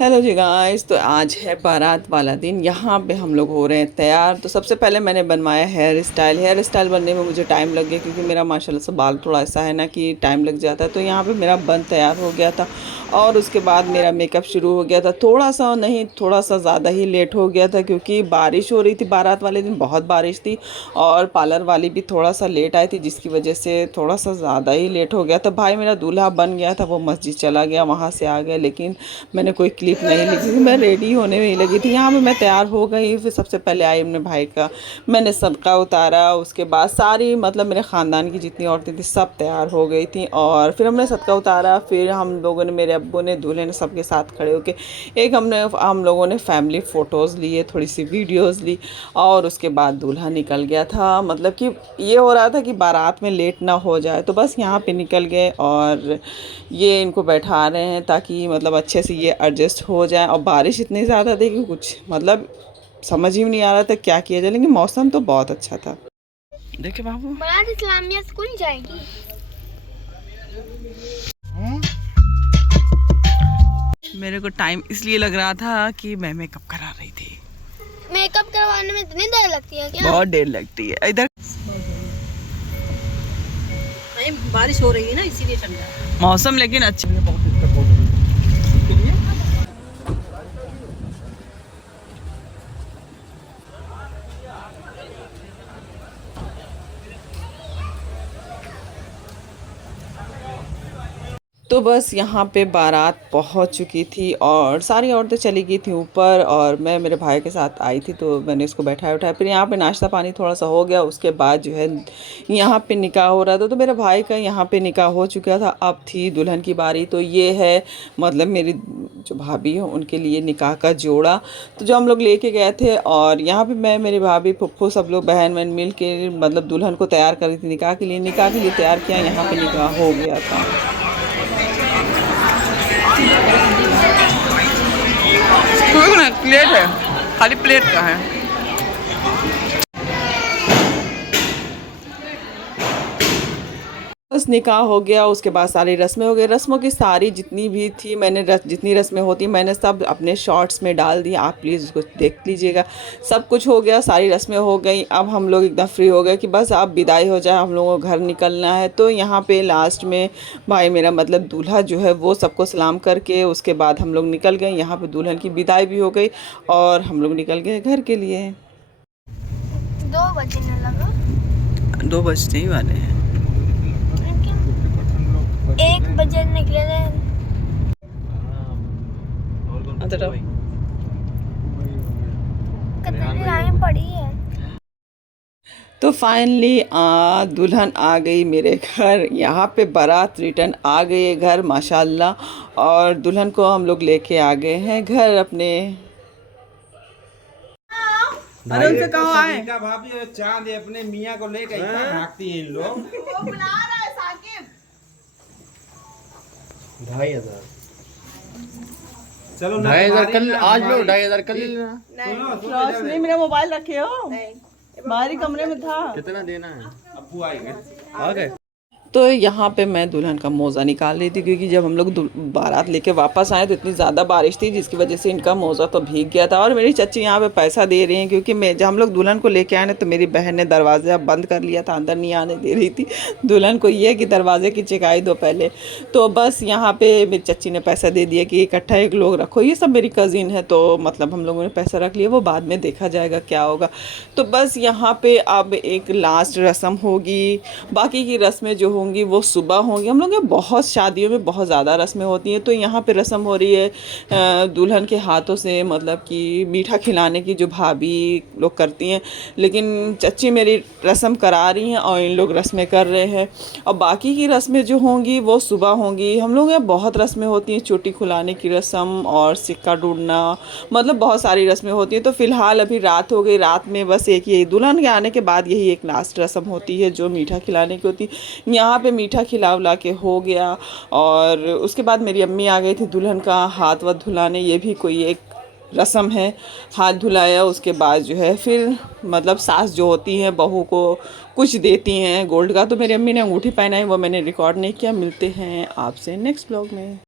Hello जी guys, तो आज है बारात वाला दिन। यहाँ पे हम लोग हो रहे हैं तैयार। तो सबसे पहले मैंने बनवाया हेयर स्टाइल बनने में मुझे टाइम लग गया, क्योंकि मेरा माशाल्लाह से बाल थोड़ा ऐसा है ना कि टाइम लग जाता है। तो यहाँ पे मेरा बन तैयार हो गया था और उसके बाद मेरा मेकअप शुरू हो गया था। थोड़ा सा नहीं, थोड़ा सा ज़्यादा ही लेट हो गया था, क्योंकि बारिश हो रही थी। बारात वाले दिन बहुत बारिश थी और पार्लर वाली भी थोड़ा सा लेट आई थी, जिसकी वजह से थोड़ा सा ज़्यादा ही लेट हो गया था। भाई मेरा दूल्हा बन गया था, वो मस्जिद चला गया, वहाँ से आ गया, लेकिन मैंने कोई क्लिप नहीं ली क्योंकि मैं रेडी होने में ही लगी थी। यहाँ पे मैं तैयार हो गई। फिर सबसे पहले आई अपने भाई का मैंने सदका उतारा। उसके बाद सारी मतलब मेरे ख़ानदान की जितनी औरतें थी सब तैयार हो गई थी और फिर हमने सदका उतारा। फिर हम लोगों ने, मेरे अब्बू ने, दूल्हे ने, सबके साथ खड़े होके हम लोगों ने फैमिली फ़ोटोज़ लिए, थोड़ी सी वीडियोज़ ली और उसके बाद दूल्हा निकल गया था। मतलब कि ये हो रहा था कि बारात में लेट ना हो जाए, तो बस यहाँ पे निकल गए और ये इनको बैठा रहे हैं ताकि मतलब अच्छे से ये एडजस्ट हो जाए। और बारिश इतनी ज़्यादा थी कि कुछ मतलब समझ ही नहीं आ रहा था क्या किया जाए, लेकिन मौसम तो बहुत अच्छा था। देखिए बाबू, बारात इस्लामिया स्कूल जाएगी। मेरे को टाइम इसलिए लग रहा था कि मैं मेकअप करा रही थी। मेकअप करवाने में इतनी देर लगती है क्या? बहुत देर लगती है इधर। बारिश हो रही है ना, इसीलिए चल रहा है मौसम लेकिन अच्छा। तो बस यहाँ पे बारात पहुँच चुकी थी और सारी औरतें चली गई थी ऊपर और मैं मेरे भाई के साथ आई थी, तो मैंने इसको बैठाया उठाया। फिर यहाँ पे नाश्ता पानी थोड़ा सा हो गया। उसके बाद जो है यहाँ पे निकाह हो रहा था। तो मेरे भाई का यहाँ पे निकाह हो चुका था, अब थी दुल्हन की बारी। तो ये है मतलब मेरी जो भाभी है उनके लिए निकाह का जोड़ा, तो जो हम लोग लेके गए थे। और यहाँ पे मैं, मेरी भाभी, फुफ्फू, सब लोग बहन बहन मिल के मतलब दुल्हन को तैयार कर रही थी निकाह के लिए। निकाह के लिए तैयार किया, यहाँ पे निकाह हो गया था। प्लेट है, खाली प्लेट का है। बस निकाह हो गया, उसके बाद सारी रस्में हो गई। रस्मों की सारी जितनी भी थी मैंने जितनी रस्में होती मैंने सब अपने शॉर्ट्स में डाल दी, आप प्लीज़ उसको देख लीजिएगा। सब कुछ हो गया, सारी रस्में हो गई। अब हम लोग एकदम फ्री हो गए कि बस अब विदाई हो जाए, हम लोगों को घर निकलना है। तो यहाँ पे लास्ट में भाई मेरा मतलब दूल्हा जो है वो सबको सलाम करके उसके बाद हम लोग निकल गए। यहाँ पे दुल्हन की विदाई भी हो गई और हम लोग निकल गए घर के लिए। 2 बजने लगा। 2 बजने ही वाले हैं। 1 बजे निकले थे। कितनी लाइन पड़ी है। तो फाइनली दुल्हन आ गई मेरे घर। यहाँ पे बारात रिटर्न आ गई है घर माशाल्लाह, और दुल्हन को हम लोग लेके आ गए हैं घर अपने। अरे उनसे कहो आए। भाभी चांद अपने मियाँ को लेकर भागती है इन लोग। वो बुला रहा है साकिब। 2500। चलो 2500 कल, आज लो 2500 कल लेना। नहीं, मेरा मोबाइल रखे हो, बाहरी कमरे में था। कितना देना है? अब्बू आएंगे। आ गए। तो यहाँ पे मैं दुल्हन का मोज़ा निकाल रही थी, क्योंकि जब हम लोग बारात लेके वापस आए तो इतनी ज़्यादा बारिश थी, जिसकी वजह से इनका मोज़ा तो भीग गया था। और मेरी चाची यहाँ पे पैसा दे रही हैं, क्योंकि मैं जब हम लोग दुल्हन को लेके आए ना तो मेरी बहन ने दरवाज़ा बंद कर लिया था, अंदर नहीं आने दे रही थी। दुल्हन को ये कि दरवाजे की चिकाई दो पहले। तो बस यहाँ पे मेरी चाची ने पैसा दे दिया कि इकट्ठा एक लोग रखो। ये सब मेरी कज़िन है, तो मतलब हम लोगों ने पैसा रख लिया, वो बाद में देखा जाएगा क्या होगा। तो बस यहाँ पे अब एक लास्ट रस्म होगी, बाकी की रस्में जो होंगी वो सुबह होंगी। हम लोग के बहुत शादियों में बहुत ज़्यादा रस्में होती हैं। तो यहाँ पे रस्म हो रही है दुल्हन के हाथों से, मतलब कि मीठा खिलाने की, जो भाभी लोग करती हैं। लेकिन चच्ची मेरी रस्म करा रही हैं और इन लोग रस्में कर रहे हैं। और बाकी की रस्में जो होंगी वो सुबह होंगी। हम लोग यहाँ बहुत रस्में होती हैं, चोटी खुलाने की रस्म और सिक्का ढूंढना, मतलब बहुत सारी रस्में होती हैं। तो फ़िलहाल अभी रात हो गई, रात में बस एक ही दुल्हन के आने के बाद यही एक लास्ट रस्म होती है जो मीठा खिलाने की होती है। यहाँ पे मीठा खिला उला के हो गया और उसके बाद मेरी अम्मी आ गई थी दुल्हन का हाथ वाथ धुलाने। ये भी कोई एक रस्म है, हाथ धुलाया। उसके बाद जो है फिर मतलब सास जो होती हैं बहू को कुछ देती हैं गोल्ड का। तो मेरी अम्मी ने अंगूठी पहनाई, वो मैंने रिकॉर्ड नहीं किया। मिलते हैं आपसे नेक्स्ट ब्लॉग में।